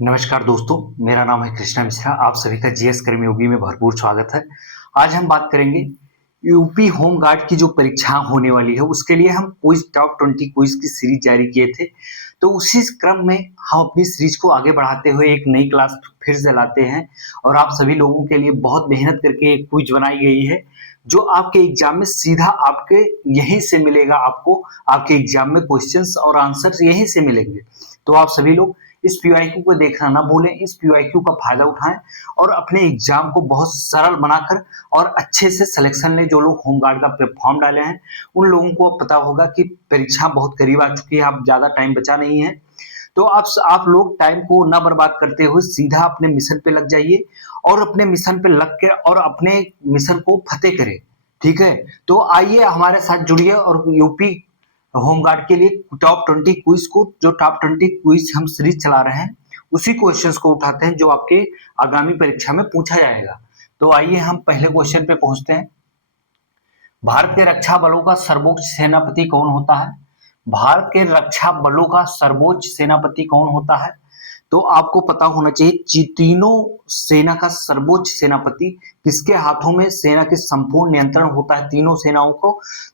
नमस्कार दोस्तों, मेरा नाम है कृष्णा मिश्रा। आप सभी का जीएस कर्मयोगी में भरपूर स्वागत है। आज हम बात करेंगे यूपी होम गार्ड की जो परीक्षा होने वाली है, उसके लिए हम क्विज टॉप 20 क्विज की सीरीज जारी किए थे। तो उसी क्रम में हम अपनी सीरीज को आगे बढ़ाते हुए एक नई क्लास फिर से लाते हैं और आप सभी लोगों के लिए बहुत मेहनत करके एक क्विज बनाई गई है, जो आपके एग्जाम में सीधा आपके यहीं से मिलेगा। आपको आपके एग्जाम में क्वेश्चंस और आंसर यहीं से मिलेंगे। तो आप सभी लोग इस पीवाईक्यू को देखना ना भूलें, इस पीवाईक्यू का फायदा उठाएं और अपने एग्जाम को बहुत सरल बनाकर और अच्छे से सिलेक्शन लें। जो लोग होमगार्ड का फॉर्म डाले हैं उन लोगों को पता होगा कि परीक्षा बहुत करीब आ चुकी है, अब ज्यादा टाइम बचा नहीं है। तो आप लोग टाइम को ना बर्बाद करते हुए सीधा अपने मिशन पे लग जाइए और अपने मिशन पे लग के और अपने मिशन को फतेह करें। ठीक है, तो आइए हमारे साथ जुड़िए और यूपी होमगार्ड के लिए टॉप 20 क्विज को, जो टॉप 20 क्विज हम सीरीज चला रहे हैं, उसी क्वेश्चंस को उठाते हैं जो आपके आगामी परीक्षा में पूछा जाएगा। तो आइए हम पहले क्वेश्चन पे पहुंचते हैं। भारत के रक्षा बलों का सर्वोच्च सेनापति कौन होता है? भारत के रक्षा बलों का सर्वोच्च सेनापति कौन होता है? तो आपको पता होना चाहिए तीनों सेना का सर्वोच्च सेनापति किसके हाथों में सेना के संपूर्ण नियंत्रण होता है, तीनों सेनाओं को।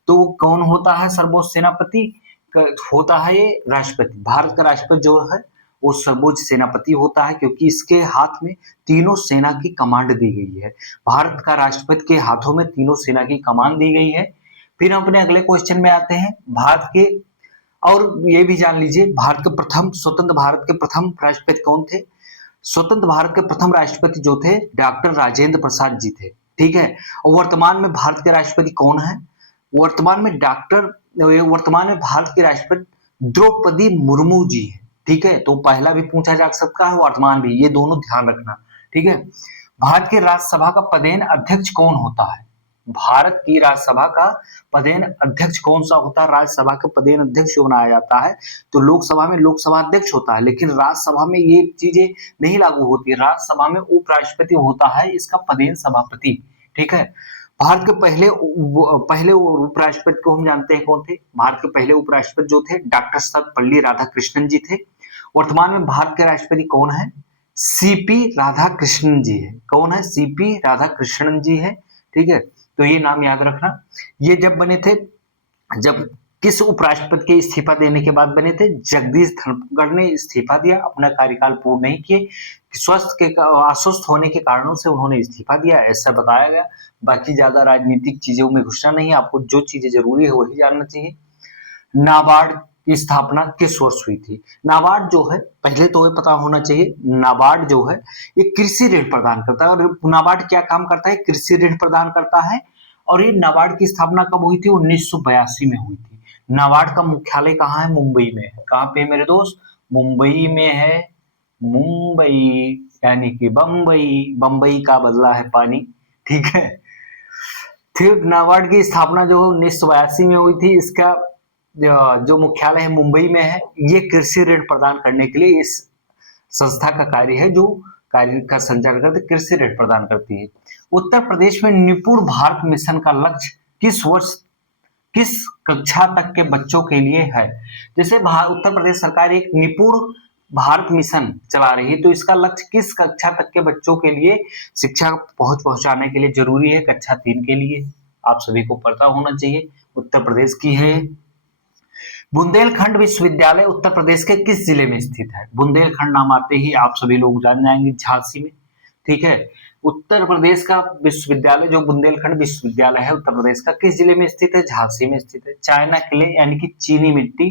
तो कौन होता है सर्वोच्च सेनापति? होता है ये राष्ट्रपति। भारत का राष्ट्रपति जो है वो सर्वोच्च सेनापति होता है, क्योंकि इसके हाथ में तीनों सेना की कमांड दी गई है। भारत का राष्ट्रपति के हाथों में तीनों सेना की कमान दी गई है। फिर हम अपने अगले क्वेश्चन में आते हैं। भारत के, और ये भी जान लीजिए, भारत के प्रथम स्वतंत्र भारत के प्रथम राष्ट्रपति कौन थे? स्वतंत्र भारत के प्रथम राष्ट्रपति जो थे डॉक्टर राजेंद्र प्रसाद जी थे। ठीक है, और वर्तमान में भारत के राष्ट्रपति कौन है? वर्तमान में भारत के राष्ट्रपति द्रौपदी मुर्मू जी है। ठीक है, तो पहला भी पूछा जा सकता है, वर्तमान भी, ये दोनों ध्यान रखना। ठीक है, भारत की राज्यसभा का पदेन अध्यक्ष कौन होता है? भारत की राज्यसभा का पदेन अध्यक्ष कौन सा होता है? राज्यसभा का पदेन अध्यक्ष जो बनाया जाता है, तो लोकसभा में लोकसभा अध्यक्ष होता है, लेकिन राज्यसभा में ये चीजें नहीं लागू होती। राज्यसभा में उपराष्ट्रपति होता है, इसका पदेन सभापति। ठीक है, भारत के पहले उपराष्ट्रपति को हम जानते हैं कौन थे? भारत के पहले उपराष्ट्रपति जो थे डॉक्टर सर्वपल्ली राधाकृष्णन जी थे। वर्तमान में भारत के राष्ट्रपति कौन है? सीपी राधाकृष्णन जी है। कौन है? सीपी राधाकृष्णन जी है। ठीक है, तो ये नाम याद रखना। ये जब बने थे, जब किस उपराष्ट्रपति के इस्तीफा देने के बाद बने थे? जगदीश धनखड़ ने इस्तीफा दिया, अपना कार्यकाल पूर्ण नहीं किए, अस्वस्थ होने के कारणों से उन्होंने इस्तीफा दिया, ऐसा बताया गया। बाकी ज्यादा राजनीतिक चीजों में घुसना नहीं है, आपको जो चीजें जरूरी है वही जानना चाहिए। नाबार्ड की स्थापना किस वर्ष हुई थी? नाबार्ड जो है, पहले तो ये पता होना चाहिए, नाबार्ड जो है ये कृषि ऋण प्रदान करता है। और नाबार्ड क्या काम करता है? कृषि ऋण प्रदान करता है। और ये नाबार्ड की स्थापना कब हुई थी? 1982 में हुई थी। नाबार्ड का मुख्यालय कहाँ है? मुंबई में है। कहाँ पे मेरे दोस्त? मुंबई में है। मुंबई यानी कि बम्बई, बम्बई का बदला है पानी। ठीक है, फिर नाबार्ड की स्थापना जो 1982 में हुई थी, इसका जो मुख्यालय है मुंबई में है। ये कृषि ऋण प्रदान करने के लिए इस संस्था का कार्य है, जो कार्य का संचालन करते, कृषि ऋण प्रदान करती है। उत्तर प्रदेश में निपुण भारत मिशन का लक्ष्य किस वर्ष, किस कक्षा तक के बच्चों के लिए है? जैसे उत्तर प्रदेश सरकार एक निपुण भारत मिशन चला रही है, तो इसका लक्ष्य किस कक्षा तक के बच्चों के लिए शिक्षा पहुंचाने के लिए जरूरी है? कक्षा 3 के लिए। आप सभी को पता होना चाहिए, उत्तर प्रदेश की है। बुंदेलखंड विश्वविद्यालय उत्तर प्रदेश के किस जिले में स्थित है? बुंदेलखंड नाम आते ही आप सभी लोग जान जाएंगे, झांसी में। ठीक है, उत्तर प्रदेश का विश्वविद्यालय जो बुंदेलखंड विश्वविद्यालय है उत्तर प्रदेश का, किस जिले में स्थित है? झांसी में स्थित है। चाइना किले यानी कि चीनी मिट्टी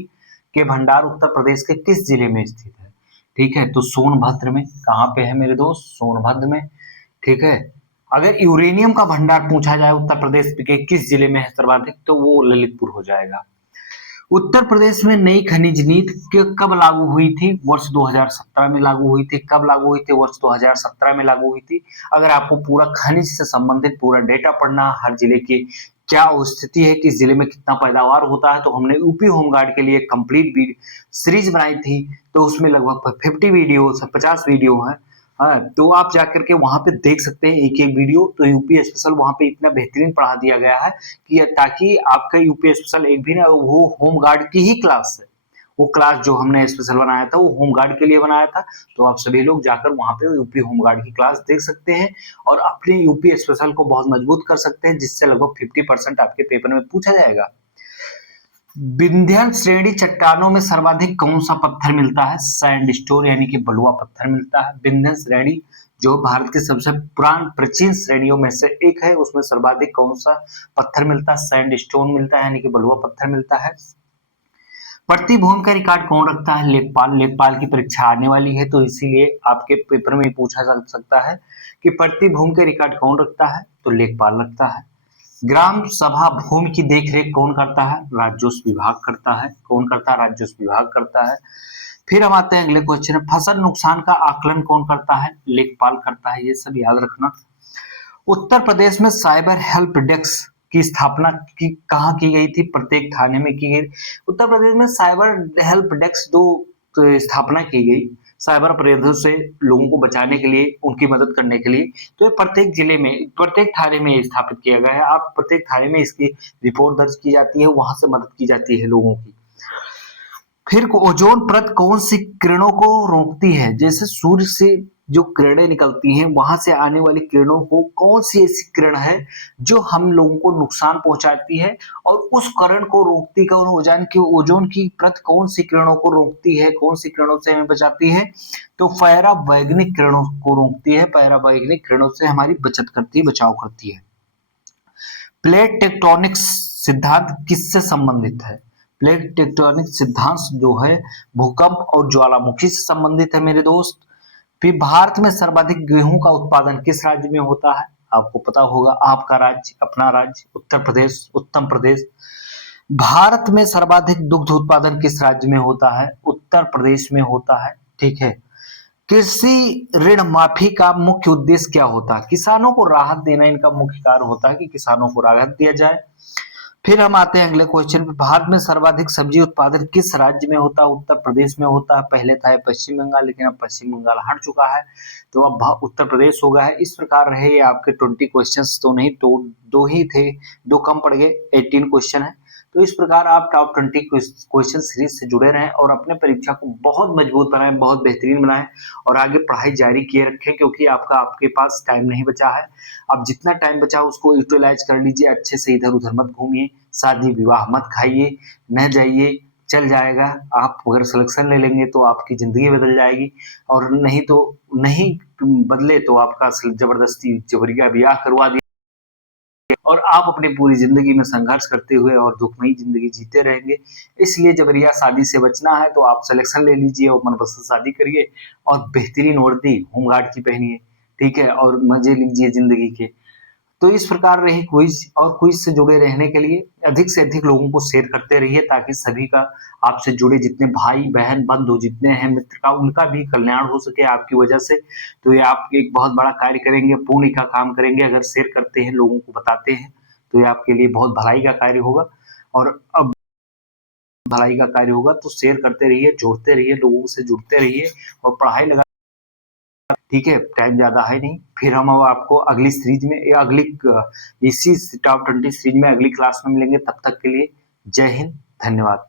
के भंडार उत्तर प्रदेश के किस जिले में स्थित है? ठीक है, तो सोनभद्र में। कहाँ पे है मेरे दोस्त? सोनभद्र में। ठीक है, अगर यूरेनियम का भंडार पूछा जाए उत्तर प्रदेश के किस जिले में है सर्वाधिक, तो वो ललितपुर हो जाएगा। उत्तर प्रदेश में नई खनिज नीति कब लागू हुई थी? वर्ष 2017 में लागू हुई थी। कब लागू हुई थी? वर्ष 2017 में लागू हुई थी। अगर आपको पूरा खनिज से संबंधित पूरा डेटा पढ़ना, हर जिले की क्या स्थिति है, किस जिले में कितना पैदावार होता है, तो हमने यूपी होमगार्ड के लिए कंप्लीट सीरीज बनाई थी। तो उसमें लगभग 50 वीडियो, 50 वीडियो है। हाँ, तो आप जाकर के वहां पे देख सकते हैं एक एक वीडियो। तो यूपी स्पेशल वहां पे इतना बेहतरीन पढ़ा दिया गया है कि ताकि आपका यूपी स्पेशल एक भी ना, वो होम गार्ड की ही क्लास है, वो क्लास जो हमने स्पेशल बनाया था वो होमगार्ड के लिए बनाया था। तो आप सभी लोग जाकर वहां पे यूपी होमगार्ड की क्लास देख सकते हैं और अपने यूपी स्पेशल को बहुत मजबूत कर सकते हैं, जिससे लगभग 50% आपके पेपर में पूछा जाएगा। विंध्य श्रेणी चट्टानों में सर्वाधिक कौन सा पत्थर मिलता है? सैंडस्टोन यानी कि बलुआ पत्थर मिलता है। विंध्य श्रेणी जो भारत की सबसे प्राचीन श्रेणियों में से एक है, उसमें सर्वाधिक कौन सा पत्थर मिलता है? सैंडस्टोन मिलता है यानी कि बलुआ पत्थर मिलता है। प्रतिभूमि का रिकॉर्ड कौन रखता है? लेखपाल। लेखपाल की परीक्षा आने वाली है तो इसीलिए आपके पेपर में पूछा जा सकता है कि प्रतिभूमि का रिकॉर्ड कौन रखता है? तो लेखपाल रखता है। ग्राम सभा भूमि की देखरेख कौन करता है? राजस्व विभाग करता है। कौन करता है? राजस्व विभाग करता है। फिर हम आते हैं अगले क्वेश्चन। फसल नुकसान का आकलन कौन करता है? लेखपाल करता है। ये सब याद रखना। उत्तर प्रदेश में साइबर हेल्प डेस्क की स्थापना की कहाँ की गई थी? प्रत्येक थाने में की गई। उत्तर प्रदेश में साइबर हेल्प डेस्क स्थापना की गई साइबर अपराधों से लोगों को बचाने के लिए, उनकी मदद करने के लिए। तो ये प्रत्येक जिले में, प्रत्येक थाने में स्थापित किया गया है। आप प्रत्येक थाने में इसकी रिपोर्ट दर्ज की जाती है, वहां से मदद की जाती है लोगों की। फिर ओजोन परत कौन सी किरणों को रोकती है? जैसे सूर्य से जो किरणें निकलती हैं, वहां से आने वाली किरणों को कौन सी ऐसी किरण है जो हम लोगों को नुकसान पहुंचाती है और उस किरण को रोकती, कौन? ओजोन की परत कौन सी किरणों को रोकती है, कौन सी किरणों से हमें बचाती है? तो पराबैंगनी किरणों को रोकती है। पराबैंगनी किरणों से हमारी बचत करती है, बचाव करती है। प्लेट टेक्टोनिक्स सिद्धांत किससे संबंधित है? प्लेट टेक्टोनिक सिद्धांत जो है भूकंप और ज्वालामुखी से संबंधित है मेरे दोस्त। फिर भारत में सर्वाधिक गेहूं का उत्पादन किस राज्य में होता है? आपको पता होगा, आपका राज्य, अपना राज्य उत्तर प्रदेश, उत्तम प्रदेश। भारत में सर्वाधिक दुग्ध उत्पादन किस राज्य में होता है? उत्तर प्रदेश में होता है। ठीक है। कृषि ऋण माफी का मुख्य उद्देश्य क्या होता है? किसानों को राहत देना इनका मुख्य कार्य होता है कि किसानों को राहत दिया जाए। फिर हम आते हैं अगले क्वेश्चन पे। भारत में सर्वाधिक सब्जी उत्पादन किस राज्य में होता है? उत्तर प्रदेश में होता है। पहले था पश्चिम बंगाल, लेकिन अब पश्चिम बंगाल हट चुका है, तो अब उत्तर प्रदेश हो गया है। इस प्रकार रहे ये आपके 20 क्वेश्चंस, तो नहीं तो दो ही थे, दो कम पड़ गए, 18 क्वेश्चन है। तो इस प्रकार आप टॉप 20 क्वेश्चन सीरीज से जुड़े रहें और अपने परीक्षा को बहुत मजबूत बनाएं, बहुत बेहतरीन बनाएं और आगे पढ़ाई जारी किए रखें, क्योंकि आपके पास टाइम नहीं बचा है। अब जितना टाइम बचा उसको यूटिलाइज कर लीजिए, अच्छे से इधर उधर मत घूमिए, शादी विवाह मत खाइए, न जाइए, चल जाएगा। आप अगर सिलेक्शन ले लेंगे तो आपकी जिंदगी बदल जाएगी, और नहीं तो नहीं बदले तो आपका जबरदस्ती जबरिया ब्याह करवा दिया और आप अपनी पूरी जिंदगी में संघर्ष करते हुए और दुखमयी जिंदगी जीते रहेंगे। इसलिए जबरिया शादी से बचना है तो आप सिलेक्शन ले लीजिए और मनपसंद शादी करिए और बेहतरीन वर्दी होमगार्ड की पहनिए, ठीक है, और मजे लीजिए जिंदगी के। तो इस प्रकार रही क्विज, और क्विज से जुड़े रहने के लिए अधिक से अधिक लोगों को शेयर करते रहिए, ताकि सभी का, आपसे जुड़े जितने भाई बहन बंधु जितने हैं मित्र का, उनका भी कल्याण हो सके आपकी वजह से। तो ये आप एक बहुत बड़ा कार्य करेंगे, पुण्य का काम करेंगे अगर शेयर करते हैं, लोगों को बताते हैं, तो ये आपके लिए बहुत भलाई का कार्य होगा। और अब भलाई का कार्य होगा तो शेयर करते रहिए, जोड़ते रहिए, लोगों से जुड़ते रहिए और पढ़ाई लगा। ठीक है, टाइम ज्यादा है नहीं। फिर हम अब आपको अगली सीरीज में या इसी टॉप 20 सीरीज में अगली क्लास में मिलेंगे। तब तक के लिए जय हिंद, धन्यवाद।